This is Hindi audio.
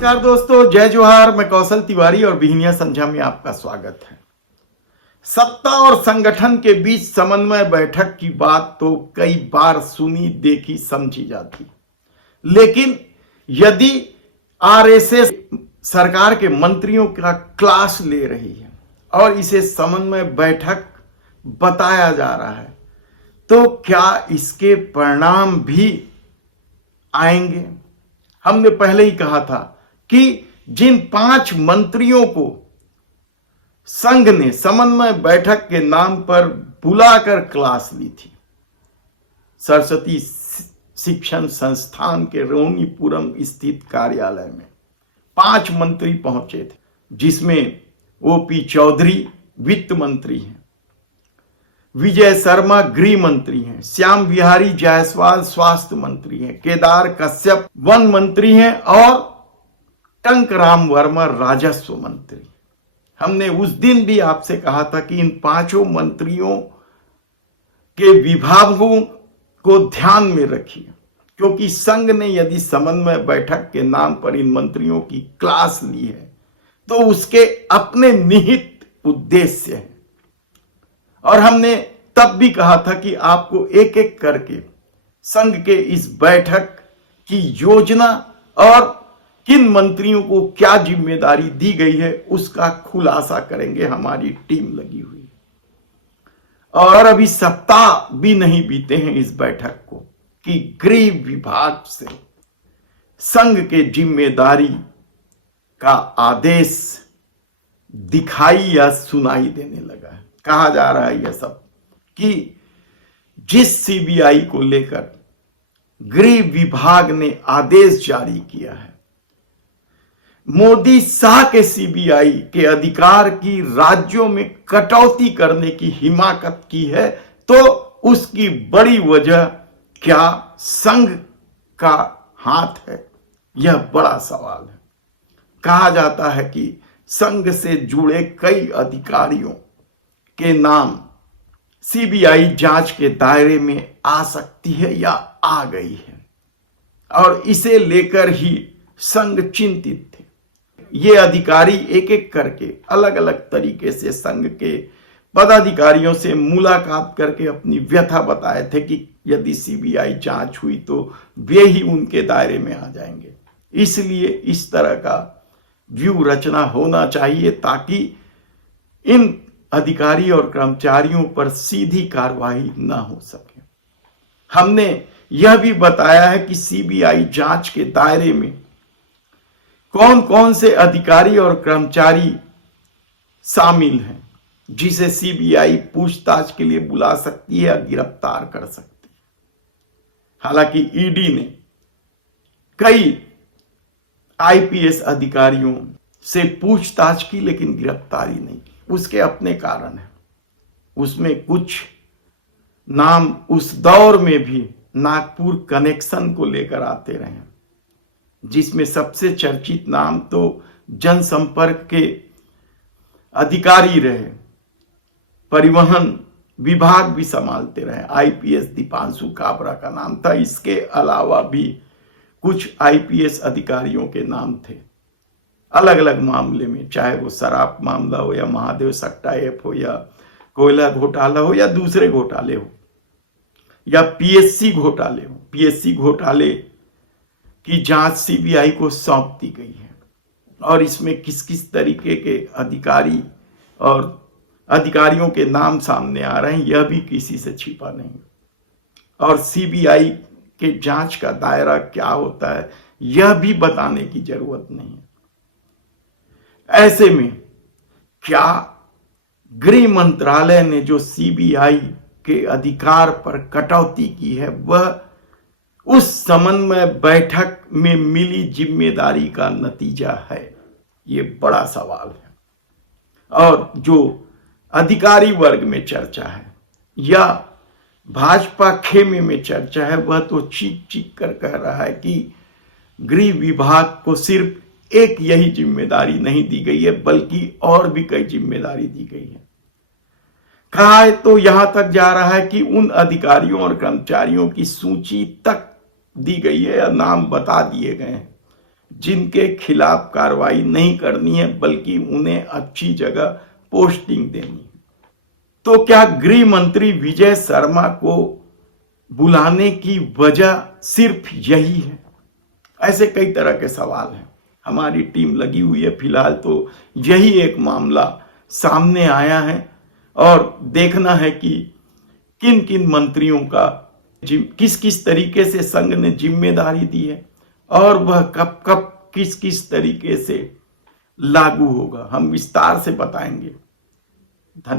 नमस्कार दोस्तों, जय जोहार। मैं कौशल तिवारी और बिहनिया संध्या में आपका स्वागत है। सत्ता और संगठन के बीच समन्वय बैठक की बात तो कई बार सुनी, देखी, समझी जाती, लेकिन यदि आरएसएस सरकार के मंत्रियों का क्लास ले रही है और इसे समन्वय बैठक बताया जा रहा है, तो क्या इसके परिणाम भी आएंगे? हमने पहले ही कहा था कि जिन 5 मंत्रियों को संघ ने समन्वय बैठक के नाम पर बुलाकर क्लास ली थी, सरस्वती शिक्षण संस्थान के रोहिणीपुरम स्थित कार्यालय में 5 मंत्री पहुंचे थे, जिसमें ओपी चौधरी वित्त मंत्री हैं, विजय शर्मा गृह मंत्री हैं, श्याम बिहारी जायसवाल स्वास्थ्य मंत्री हैं, केदार कश्यप वन मंत्री हैं और टंकराम वर्मा राजस्व मंत्री। हमने उस दिन भी आपसे कहा था कि इन 5 मंत्रियों के विभागों को ध्यान में रखिए, क्योंकि संघ ने यदि समन्वय बैठक के नाम पर इन मंत्रियों की क्लास ली है तो उसके अपने निहित उद्देश्य हैं। और हमने तब भी कहा था कि आपको एक एक करके संघ के इस बैठक की योजना और किन मंत्रियों को क्या जिम्मेदारी दी गई है उसका खुलासा करेंगे। हमारी टीम लगी हुई है और अभी सप्ताह भी नहीं बीते हैं इस बैठक को कि गृह विभाग से संघ के जिम्मेदारी का आदेश दिखाई या सुनाई देने लगा है। कहा जा रहा है यह सब कि जिस सीबीआई को लेकर गृह विभाग ने आदेश जारी किया है, मोदी शाह के सीबीआई के अधिकार की राज्यों में कटौती करने की हिमाकत की है, तो उसकी बड़ी वजह क्या संघ का हाथ है? यह बड़ा सवाल है। कहा जाता है कि संघ से जुड़े कई अधिकारियों के नाम सीबीआई जांच के दायरे में आ सकती है या आ गई है, और इसे लेकर ही संघ चिंतित थे। ये अधिकारी एक एक करके अलग अलग तरीके से संघ के पदाधिकारियों से मुलाकात करके अपनी व्यथा बताए थे कि यदि सीबीआई जांच हुई तो वे ही उनके दायरे में आ जाएंगे। इसलिए इस तरह का व्यू रचना होना चाहिए ताकि इन अधिकारी और कर्मचारियों पर सीधी कार्रवाई न हो सके। हमने यह भी बताया है कि सीबीआई जांच के दायरे में कौन कौन से अधिकारी और कर्मचारी शामिल हैं जिसे सीबीआई पूछताछ के लिए बुला सकती है या गिरफ्तार कर सकती है। हालांकि ईडी ने कई आईपीएस अधिकारियों से पूछताछ की लेकिन गिरफ्तारी नहीं की। उसके अपने कारण है। उसमें कुछ नाम उस दौर में भी नागपुर कनेक्शन को लेकर आते रहे, जिसमें सबसे चर्चित नाम तो जनसंपर्क के अधिकारी रहे, परिवहन विभाग भी संभालते रहे, आईपीएस दीपांशु काबरा का नाम था। इसके अलावा भी कुछ आईपीएस अधिकारियों के नाम थे अलग अलग मामले में, चाहे वो शराब मामला हो या महादेव सट्टा ऐप हो या कोयला घोटाला हो या दूसरे घोटाले हो या पीएससी घोटाले हो। पीएससी घोटाले की जांच सीबीआई को सौंप दी गई है और इसमें किस किस तरीके के अधिकारी और अधिकारियों के नाम सामने आ रहे हैं यह भी किसी से छिपा नहीं। और सीबीआई के जांच का दायरा क्या होता है यह भी बताने की जरूरत नहीं है। ऐसे में क्या गृह मंत्रालय ने जो सीबीआई के अधिकार पर कटौती की है वह उस समन्वय बैठक में मिली जिम्मेदारी का नतीजा है? ये बड़ा सवाल है। और जो अधिकारी वर्ग में चर्चा है या भाजपा खेमे में चर्चा है वह तो चीख चीख कर कह रहा है कि गृह विभाग को सिर्फ एक यही जिम्मेदारी नहीं दी गई है बल्कि और भी कई जिम्मेदारी दी गई है। कहा है तो यहां तक जा रहा है कि उन अधिकारियों और कर्मचारियों की सूची तक दी गई है या नाम बता दिए गए हैं जिनके खिलाफ कार्रवाई नहीं करनी है, बल्कि उन्हें अच्छी जगह पोस्टिंग देनी है। तो क्या गृह मंत्री विजय शर्मा को बुलाने की वजह सिर्फ यही है? ऐसे कई तरह के सवाल हैं। हमारी टीम लगी हुई है, फिलहाल तो यही एक मामला सामने आया है और देखना है कि किन किन मंत्रियों का किस किस तरीके से संघ ने जिम्मेदारी दी है और वह कब कब किस किस तरीके से लागू होगा। हम विस्तार से बताएंगे। धन्यवाद।